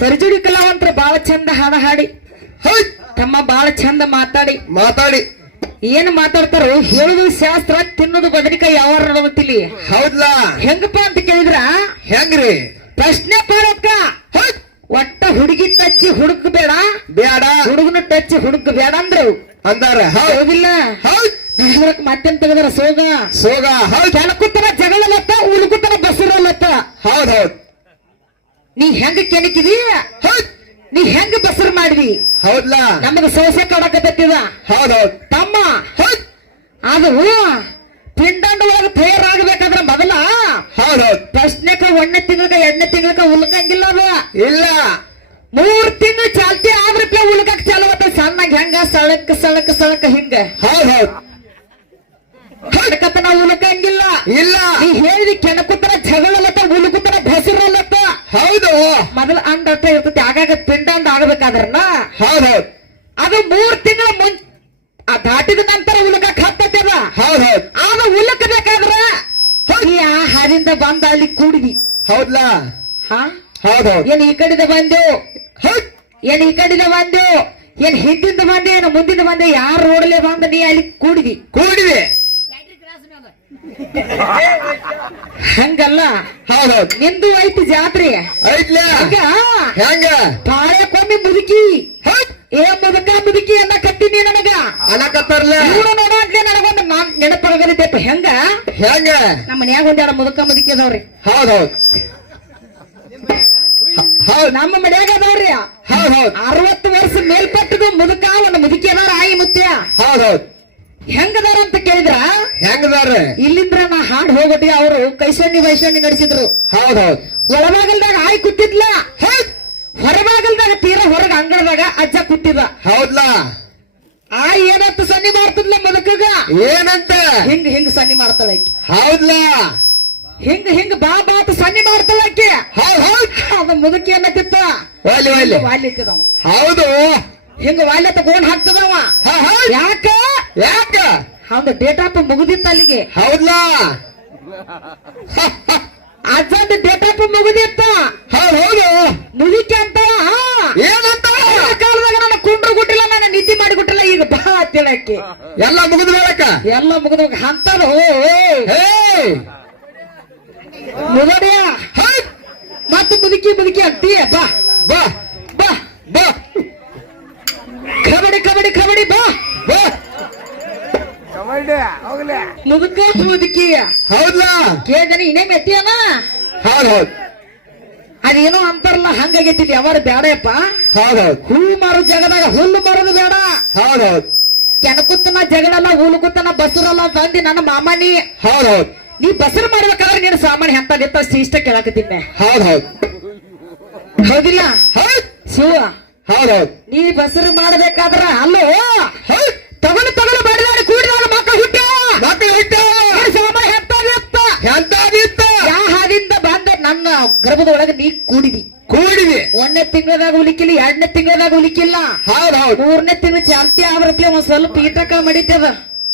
ಸರ್ಜುಡಿ ಕಲಾವಂತರು ಬಾಳ ಚಂದ ಹಾಡ ಹಾಡಿ. ಹೌದ್ ತಮ್ಮ ಬಾಳ ಚಂದ ಮಾತಾಡಿ. ಮಾತಾಡಿ. ಏನ್ ಮಾತಾಡ್ತಾರ ಹೇಳುದು ಶಾಸ್ತ್ರ ತಿನ್ನೋದು ಬದನಿಕಾಯಿ ಯಾವ ನಡವತ್ತಿಲಿ ಹೌದ್ಲಾ? ಹೆಂಗಪ್ಪ ಅಂತ ಕೇಳಿದ್ರ? ಹೆಂಗ್ರಿ? ಪ್ರಶ್ನೆ ಪಾರಕ್ಕ ಒಟ್ಟ ಹುಡುಗಿ ಟಚ್ಚಿ ಹುಡುಕ್ ಬೇಡ ಬೇಡ ಹುಡುಗನ ಟಚ್ ಹುಡುಕ್ ಬೇಡ ಅಂದ್ರು. ಅಂದಾರ ಹೌದ್. ಹೌದಿಲ್ಲ? ಹೌದ್. ಮತ್ತೆನ್ ತೆಗದ್ರ ಸೋಗ? ಸೋಗ ಹೌದ್. ಜಗಳ ಜಗಳಲತ್ತ ಉಳುಕುತ್ತನ ಬಸರಲತ್ತ ಹೌದ್ ಹೌದ್. ನೀ ಹೆಂಗ ಕೆಣಕಿದಿ? ಹೌದ್. ನೀ ಹೆಂಗ ಬಸರ್ ಮಾಡಿದಿ? ಹೌದ್ಲಾ? ನಮಗ ಸೋಸೆ ಕೊಡಕತ್ತಿದ ಹೌದ್ ಹೌದ್. ತಮ್ಮ? ಹೌದ್. ಅದು ತಿಂಡ ಒಳಗ ತಯಾರಾಗಬೇಕಾದ್ರ ಮೊದಲ ಹೌದ್ ಹೌದ್. ಪ್ರಶ್ನೆಕ ಒಂದನೇ ತಿಂಗಳಕ ಎರಡನೇ ತಿಂಗಳಕ ಉಲ್ಕಂಗಿಲ್ಲ ಅದು. ಇಲ್ಲ. ಮೂರ್ ತಿಂಗಳು ಚಾಲ್ತಿ ಆದ್ರೆ ಉಲ್ಕಕ್ ಚಾಲು ಸಣ್ಣ ಸಣ್ಣಗ ಹೆಂಗ ಸಳಕ್ ಸಳಕ್ ಸಳಕ್ ಹಿಂಗ. ಹೌದ್ ಹೌದ್. ಕೆಣಕತನ ಉಲ್ಕಂಗಿಲ್ಲ ಇಲ್ಲ. ನೀ ಹೇಳಿದಿ ಕೆಣಕುತ್ತನ ಜಗಳಲತ್ತ ಉಳುಕುತ್ತನ ಬಸರಲತ್ತ. ಹೌದು. ಮೊದಲ ಅಂಡ ಅರ್ಥ ಇರ್ತೈತಿ ಆಗಾಗ ತಿಂಡ ಆಗಬೇಕಾದ್ರನ? ಆಗಬೇಕಾದ್ರನ್ನ ಹೌದ್. ಅದು ಮೂರ್ ತಿಂಗಳ ಮುಂಚ ಆ ದಾಟಿದ ನಂತರ ಉಲಕಕ್ ಹತ್ತೈತಿ ಅದ. ಹೌದ್. ಆಗ ಹೋಗಿ ಆ ಆಹಾರಿಂದ ಬಂದ ಅಲ್ಲಿ ಕೂಡಿದಿ. ಹೌದ್ಲಾ. ಹಾ? ಹೌದು. ಹೌದ್ ಏನ್ ಈ ಕಡೆದ ಬಂದು? ಹೌದ್. ಏನ್ ಈ ಕಡೆದ ಬಂದು? ಏನ್ ಹಿಂದಿಂದ ಬಂದೆ ಏನ್ ಮುಂದಿಂದ ಬಂದೆ ಯಾರ ರೋಡ್ಲೆ ಬಂದ ನೀ ಅಲ್ಲಿ ಕೂಡಿದಿ? ಕೂಡಿದೆ. ಹಂಗಲ್ಲ? ಹೌದ್. ಹೌದ್ ನಿಂದು ಐತಿ ಜಾತ್ರೆ. ಐತ್ಲಾ? ಹಂಗ? ಪಾಳ್ಯಕ್ಕೊಮ್ಮೆ ಮುದುಕಿ. ಏ ಮುದುಕ ಮುದುಕಿ ಅನ್ನ ಕತ್ತೀನಿ ನನಗ. ಅನ್ನಕತ್ತಾರಲ್ಲ ಇವ್ರು ನನಗೊಂದು ನಾನ್ ನೆನಪಾಗಲಿದ್ದಪ್ಪ ಹೆಂಗ? ಹೆಂಗ? ನಮ್ಮ ಮನ್ಯಾಗ ಒಂದ್ಯಾರ ಮುದುಕ ಮುದುಕಿ ಅದಾವ್ರಿ. ಹೌದ್ ಹೌದ್. ಹೌದ್. ನಮ್ಮ ಮನ್ಯಾಗ ಅದಾವ್ರಿ. ಹೌದ್ ಹೌದ್. ಅರವತ್ತು ವರ್ಷ ಮೇಲ್ಪಟ್ಟದು ಮುದುಕ ಒಂದು ಮುದುಕಿ ಅದಾರ ಆಯಿ ಮುತ್ಯ. ಹೌದ್ ಹೌದ್. ಹೆಂಗದಾರ ಅಂತ ಕೇಳಿದ್ರ? ಹೆಂಗದಾರ? ಇಲ್ಲಿಂದ್ರ ನಾ ಹಾಡ್ ಹೋಗ್ಬಿಟ್ಟು ಅವರು ಕೈಸಣ್ಣಿ ವೈಸಣ್ಣಿ ನಡೆಸಿದ್ರು. ಹೌದೌದು ಹೌದ್. ಒಳಬಾಗಲ್ದಾಗ ಆಯ್ ಹೌದ್ ಹೊರಬಾಗಲ್ದಾಗ ತೀರ ಹೊರಗ ಅಂಗಳದಾಗ ಅಜ್ಜ ಕುಟ್ಟಿದ. ಹೌದ್ಲಾ? ಆ ಏನಂತ ಸನ್ನಿ ಮಾಡ್ತಿದ್ಲ ಮುದುಕಗ? ಏನಂತ? ಹಿಂಗ್ ಹಿಂಗ್ ಸನ್ನಿ ಮಾಡ್ತಾಳೆ ಹೌದ್ಲಾ? ಹಿಂಗ್ ಹಿಂಗ್ ಬಾ ಬಾತ್ ಸನ್ನಿ ಮಾಡ್ತಾಳ ಆಕೆ. ಅದ ಮುದುಕಿ ಅನ್ನತ್ತಿತ್ತ ವಾಲಿ ಹೌದು. ಹಿಂಗ್ ವಾಲ್ಯ ತಗೊಂಡ್ ಹಾಕ್ತದವ ಯಾಕ? ಯಾಕ? ಅವ್ನ ಡೇಟ್ ಆಫ್ ಮುಗಿದಿತ್ತು ಅಲ್ಲಿಗೆ. ಹೌದ್ಲಾ? ಅಜ್ಜಂದ ಡೇಟ್ ಆಫ್ ಮುಗಿದಿತ್ತು. ಹೌದ್ ಹೌದು. ಮುಗಿಕೆ ಅಂತ ಏನಂತ ಕಾಲದಾಗ ನನ್ನ ಕುಂಡ್ರು ಗುಟ್ಟಿಲ್ಲ ನನ್ನ ನಿದ್ದೆ ಮಾಡಿ ಗುಟ್ಟಿಲ್ಲ ಈಗ ಬಾ ಅಂತೇಳಕ್ಕೆ ಎಲ್ಲ ಮುಗಿದ ಬೇಡಕ್ಕ ಎಲ್ಲ ಮುಗಿದ ಅಂತದ ಮುಗಡಿಯ ಹೌದ್ ಮತ್ತೆ ಮುದುಕಿ ಮುದುಕಿ ಅಂತೀಯ? ಬಾ. ಬಾ. ಬಾ. ಬಾ. ಕಬಡ್ಡಿ ಕಬಡ್ಡಿ ಕಬಡ್ಡಿ ಬಾ. ಬಾ. ಮುದುಕ ಮುದುಕಿ ಹೌದಾ ಕೇಳ್ದನ ಇನ್ನೇ ಮೆತ್ತಿಯನ ಹೌದ್ ಹೌದ್ ಅದೇನೋ ಅಂತಾರಲ್ಲ ಹಂಗಾಗೈತಿ ಯಾವಾರ ಬೇಡಪ್ಪ ಹೌದ್ ಹೌದ್ ಹೂ ಮಾರೋ ಜಗದಾಗ ಹುಲ್ಲು ಮಾರೋದು ಬೇಡ. ಹೌದ್ ಹೌದ್ ಕೆನಕುತ್ತನ ಜಗಳಲ್ಲ ಹುಲ್ಕುತ್ತನ ಬಸರಲ್ಲ ತಂದಿ ನನ್ನ ಮಾಮನಿ. ಹೌದ್ ಹೌದ್ ನೀ ಬಸರ್ ಮಾಡ್ಬೇಕಾದ್ರೆ ನೀನು ಸಾಮಾನ್ಯ ಎಂತ ಇಷ್ಟ ಕೇಳಾಕತ್ತಿದ್ದೆ ಹೌದ್ ಹೌದ್ ಹೌದಿಲ್ಲ? ಹೌದ್ ಶಿವ ಹೌದ್ ಹೌದ್ ನೀ ಬಸರು ಮಾಡ್ಬೇಕಾದ್ರ ಅಲ್ಲೋ? ಹೌದ್ ತಗೊಂಡು ತಗೊಂಡು ಬಡಿದಾಡಿ ಕೂಡಿದಾಗ ಮಕ್ಕಳು ಹುಟ್ಟ? ಮಕ್ಕಳು ಹುಟ್ಟ? ಸಾಮಾನ್ಯ ಹೆತ್ತಾಗಿತ್ತ ಹೆಂತಾದಿತ್ತ ಯಾ ಹಾದಿಂದ ಬಂದ ನನ್ನ ಗರ್ಭದ ಒಳಗೆ ನೀ ಕೂಡಿದಿ. ಕೂಡಿದಿ. ಒಂದನೇ ತಿಂಗಳದಾಗ ಉಲಿಕಿಲ್ಲ ಎರಡನೇ ತಿಂಗಳದಾಗ ಉಲಿಕಿಲ್ಲ ಹೌದ್ ಹೌದ್. ಮೂರನೇ ತಿಂಗಳ ಚಾಂತಿ ಆದ್ರಪ್ಲೆ ಒಂದ್ ಸ್ವಲ್ಪ ಈಟಕ ಮಡಿತದ.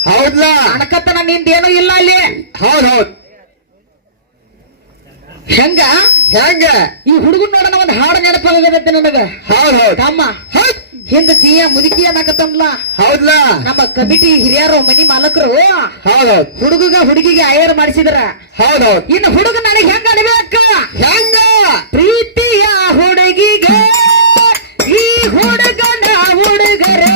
ಹೌದ್ಲಾ? ಅಣಕತ್ತನ ನಿಂದೇನು ಇಲ್ಲ ಅಲ್ಲಿ. ಹೌದ್ ಹೌದ್. ಹೆಂಗ? ಹೆಂಗ? ಈ ಹುಡುಗನ್ ನೋಡೋಣ ಒಂದ್ ಹಾಡು ನೆನಪಾಗತ್ತೆ ನನಗ. ಹೌದ್ ಹೌದ್ ಅಮ್ಮ ಹೌದ್ ಹಿಂದ ಚೀಯ ಮುದುಕಿ ಅನ್ನಕತ್ತನ್ಲ. ಹೌದ್ಲಾ. ನಮ್ಮ ಕಮಿಟಿ ಹಿರಿಯರು ಮನಿ ಮಾಲಕರು. ಹೌದ್ ಹೌದ್ ಹುಡುಗಗ ಹುಡುಗಿಗೆ ಆಯರ್ ಮಾಡಿಸಿದ್ರ. ಹೌದ್ ಹೌದ್ ಇನ್ನು ಹುಡುಗ ನನಗೆ ಹೆಂಗ ಅನ್ಬೇಕ? ಹೆಂಗ? ಪ್ರೀತಿಯ ಹುಡುಗಿಗೆ ಈ ಹುಡುಗನ ಹುಡುಗರೇ.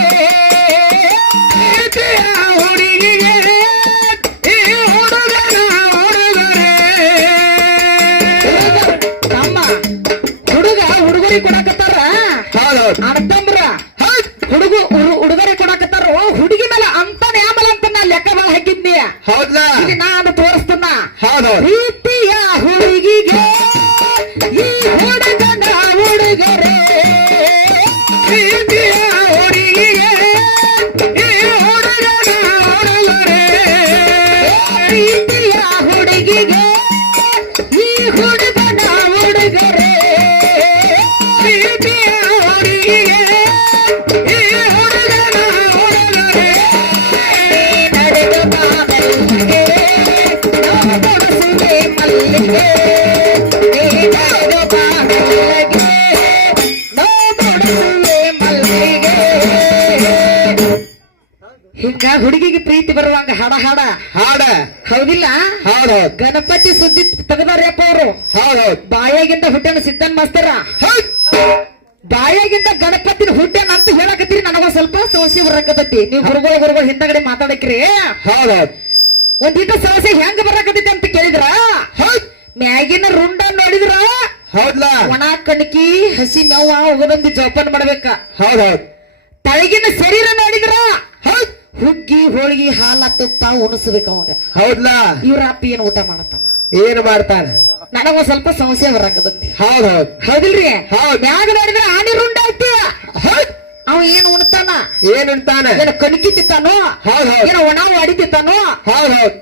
ಹಾಡ. ಹೌದಿಲ್ಲ? ಹೌದೌದ್ ಗಣಪತಿ ಸುದ್ದಿ ತೆಗದಾರ್ಯಪ್ಪ ಅವರು. ಹೌದು ಬಾಯಾಗಿಂದ ಹುಟ್ಟೆನ ಸಿದ್ದನ್ ಮಾಸ್ತರ. ಹೌದ್. ಬಾಯಾಗಿಂದ ಗಣಪತಿನ ಹುಟ್ಟೆನ ಅಂತ ಹೇಳಕತ್ತೀರಿ ನನಗ ಸ್ವಲ್ಪ ಸೋಸಿ ಬರಕತ್ತೈತಿ. ನೀವು ಗುರುಗಳು ಗುರುಗಳು ಹಿಂದಗಡೆ ಮಾತಾಡಕ್ರಿ. ಹೌದೌದ್ ಒಂದಿಟ್ಟು ಸೋಸಿ ಹೆಂಗ್ ಬರಕತ್ತೈತಿ ಅಂತ ಕೇಳಿದ್ರ? ಹೌದ್. ಮ್ಯಾಗಿನ ರುಂಡ ನೋಡಿದ್ರ? ಹೌದ್ಲಾ. ಒಣ ಕಣಕಿ ಹಸಿ ಮೇವ ಹೋಗದಂದು ಜೋಪಾನ ಮಾಡ್ಬೇಕ. ಹೌದೌದ್ ತಳಗಿನ ಶರೀರ ನೋಡಿದ್ರ? ಹೌದ್. ಹುಗ್ಗಿ ಹೋಳಿಗೆ ಹಾಲ ತುಪ್ಪ ಉಣಿಸ್ಬೇಕು ಅವಾಗ. ಹೌದ್ಲಾ? ಇವ್ರ ಅಪ್ಪ ಏನ್ ಊಟ ಮಾಡತಾನ? ಏನ್ ಮಾಡ್ತಾನ? ನನಗೊಂದ್ ಸ್ವಲ್ಪ ಸಮಸ್ಯೆ ಬರಾಕತ್ತಿ ಹೌದ್ ಹೌದ್. ಹೌದಿಲ್ರಿ? ಹೌದ್. ಮ್ಯಾಗ ನೋಡಿದ್ರೆ ಆನೆ ರುಂಡ ಐತಿ. ಹೌದ್. ಅವ ಏನ್ ಉಣ್ತಾನ? ಏನ್ ಉಣ್ತಾನ? ಏನ ಕಣಕಿ ತಿತ್ತಾನೋ ಹೌದ್ ಹೌದ್. ಏನ ಒಣ ಅಡಿ ತಿತ್ತಾನೋ ಹೌದ್ ಹೌದ್.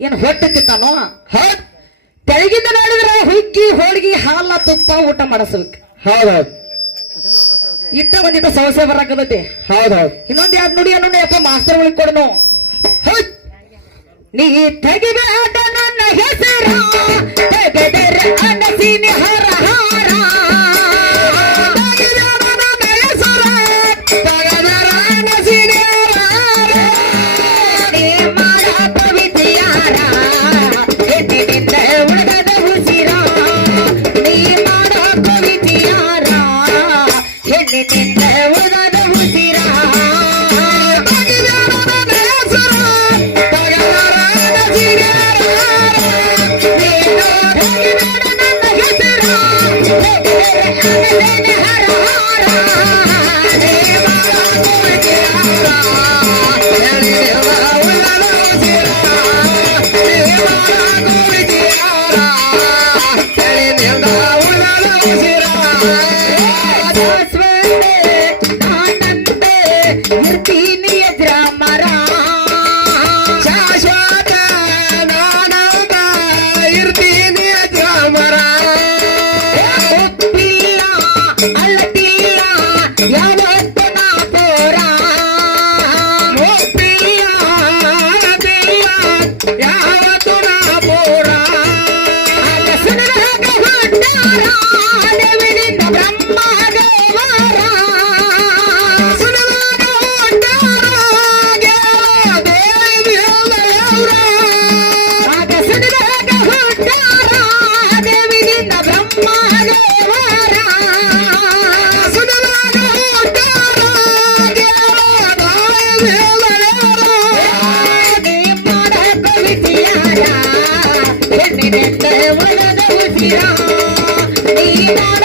ಏನ್ ಹೊಟ್ಟೆ ತಿತ್ತಾನೋ ಹೌದ್. ತೆಳಗಿಂದ ನೋಡಿದ್ರೆ ಹುಗ್ಗಿ ಹೋಳಿಗೆ ಹಾಲ ತುಪ್ಪ ಊಟ ಮಾಡಿಸ್ಬೇಕು. ಹೌದೌದ್ ಇಟ್ಟ ಒಂದಿಟ್ಟ ಸಮಸ್ಯೆ ಬರಾಕತೈತಿ ಹೌದೌದು. ಇನ್ನೊಂದ್ ಯಾವ್ದು ನುಡಿ ಅನ್ನೋ ಯಪ್ಪ ಮಾಸ್ತರ್ ಒಳಗೆ ಕೊಡನು? ನೀ ತೆಗಿಬೇಡ ನನ್ನ ಹೆಸರು ತೆಗೆದರೆ ಅನಸಿನಿ ಹಾರ ಹೆಣ್ಣಿನಿಂದ ಉಳಿದ ಉಸಿರ ನೀ ಮಾಡ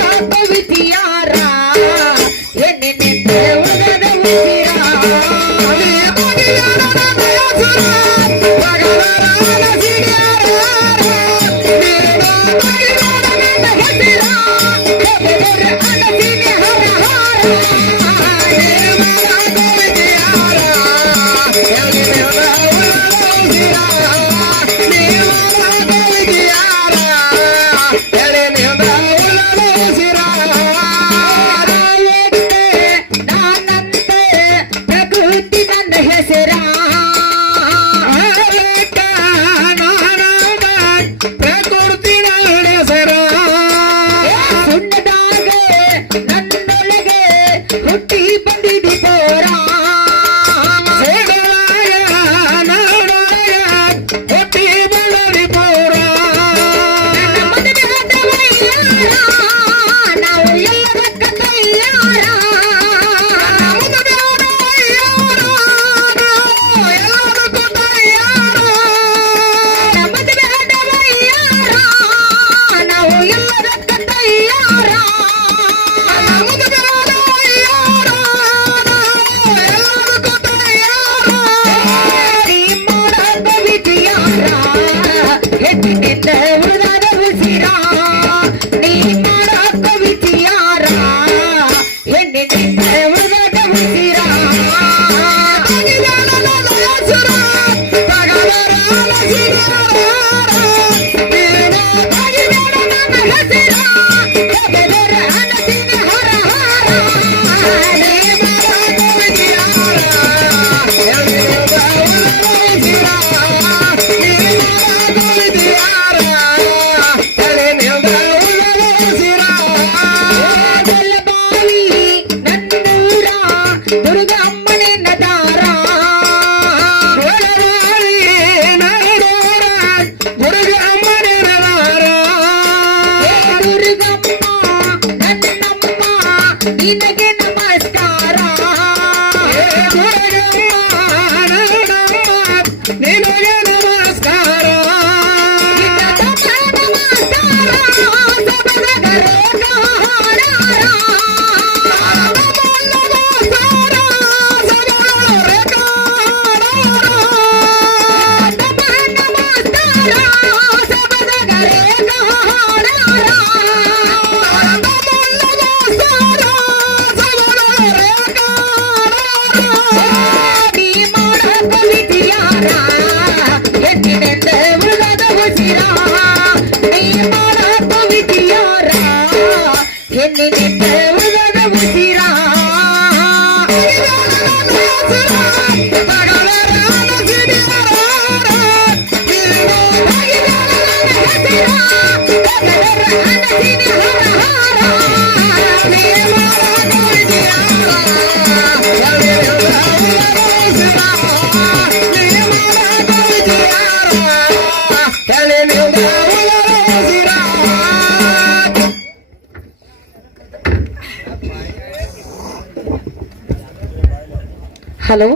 ಹಲೋ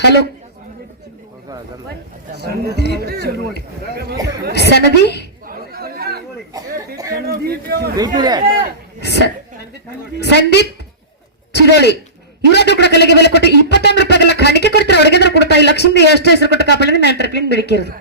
ಹಲೋ ಸನದಿ ಸ- ಸಂದೀಪ್ ಚಿರೋಳಿ ಇವರಾದ್ರೂ ಕೂಡ ಕಲೆಗೆ ಬೆಲೆ ಕೊಟ್ಟು ಇಪ್ಪತ್ತೊಂದು ರೂಪಾಯಿಗೆಲ್ಲ ಕಾಣಿಕೆ ಕೊಡ್ತಾರೆ ಒಳಗೆದ್ರೆ ಕೊಡ್ತಾ ಈ ಲಕ್ಷ್ಮಿ ಎಷ್ಟು ಹೆಸರು ಕೊಟ್ಟು ಕಾಪಾಡಿದ್ರೆ ನಾನು ಟ್ರಿಪ್ಲಿಂಗ್ ಬಿಡಿಕಿರೋದು